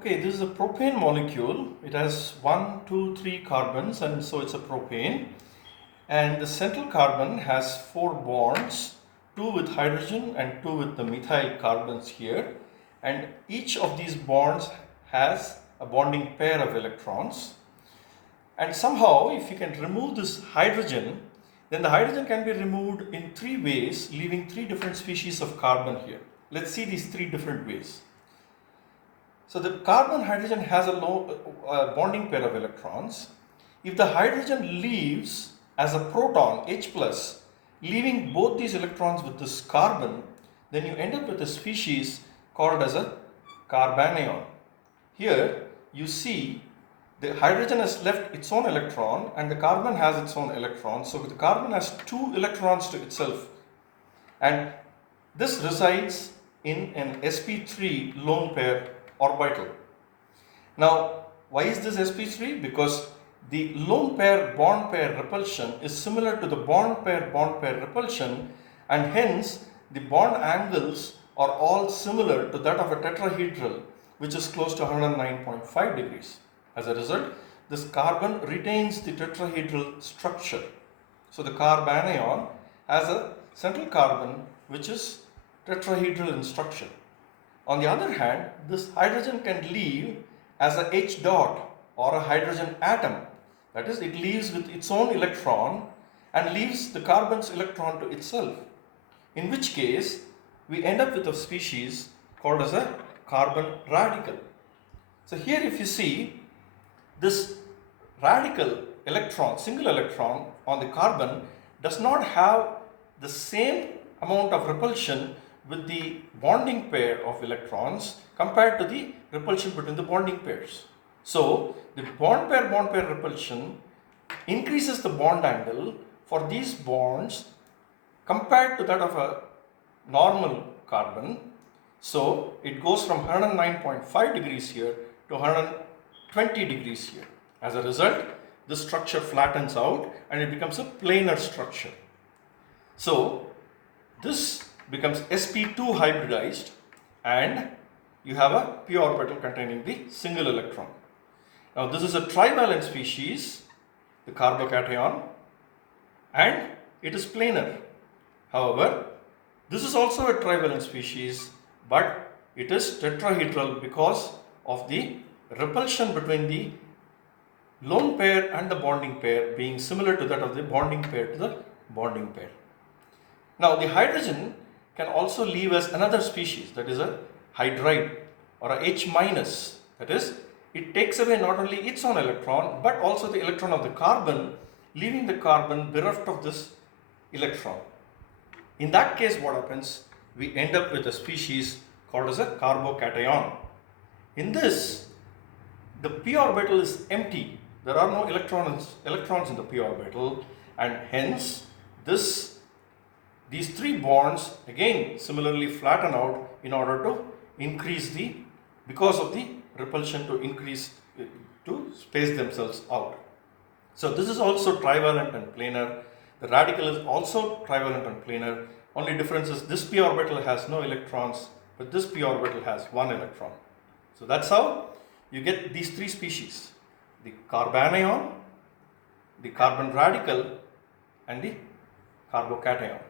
Okay, this is a propane molecule. It has 1, 2, 3 carbons, and so it's a propane. And the central carbon has 4 bonds, 2 with hydrogen and 2 with the methyl carbons here. And each of these bonds has a bonding pair of electrons. And somehow, if you can remove this hydrogen, then the hydrogen can be removed in 3 ways, leaving 3 different species of carbon here. Let's see these 3 different ways. So the carbon hydrogen has a bonding pair of electrons. If the hydrogen leaves as a proton, H+, leaving both these electrons with this carbon, then you end up with a species called as a carbanion. Here you see the hydrogen has left its own electron and the carbon has its own electron. So the carbon has 2 electrons to itself, and this resides in an sp3 lone pair orbital. Now, why is this sp3? Because the lone pair bond pair repulsion is similar to the bond pair repulsion, and hence the bond angles are all similar to that of a tetrahedral, which is close to 109.5 degrees. As a result, this carbon retains the tetrahedral structure. So the carbanion has a central carbon which is tetrahedral in structure. On the other hand, this hydrogen can leave as a H dot or a hydrogen atom. That is, it leaves with its own electron and leaves the carbon's electron to itself. In which case, we end up with a species called as a carbon radical. So here if you see, this radical electron, single electron on the carbon does not have the same amount of repulsion with the bonding pair of electrons compared to the repulsion between the bonding pairs. So the bond pair repulsion increases the bond angle for these bonds compared to that of a normal carbon. So it goes from 109.5 degrees here to 120 degrees here. As a result, the structure flattens out and it becomes a planar structure. So this becomes sp2 hybridized, and you have a p orbital containing the single electron. Now this is a trivalent species, the carbocation, and it is planar. However, this is also a trivalent species, but it is tetrahedral because of the repulsion between the lone pair and the bonding pair being similar to that of the bonding pair to the bonding pair. Now the hydrogen can also leave as another species, that is a hydride or a H-. That is, it takes away not only its own electron but also the electron of the carbon, leaving the carbon bereft of this electron. In that case, what happens? We end up with a species called as a carbocation. In this, the p orbital is empty. There are no electrons in the p orbital, and hence these 3 bonds again similarly flatten out in order to increase because of the repulsion to space themselves out. So this is also trivalent and planar. The radical is also trivalent and planar. Only difference is this p orbital has no electrons, but this p orbital has 1 electron. So that's how you get these 3 species: the carbanion, the carbon radical, and the carbocation.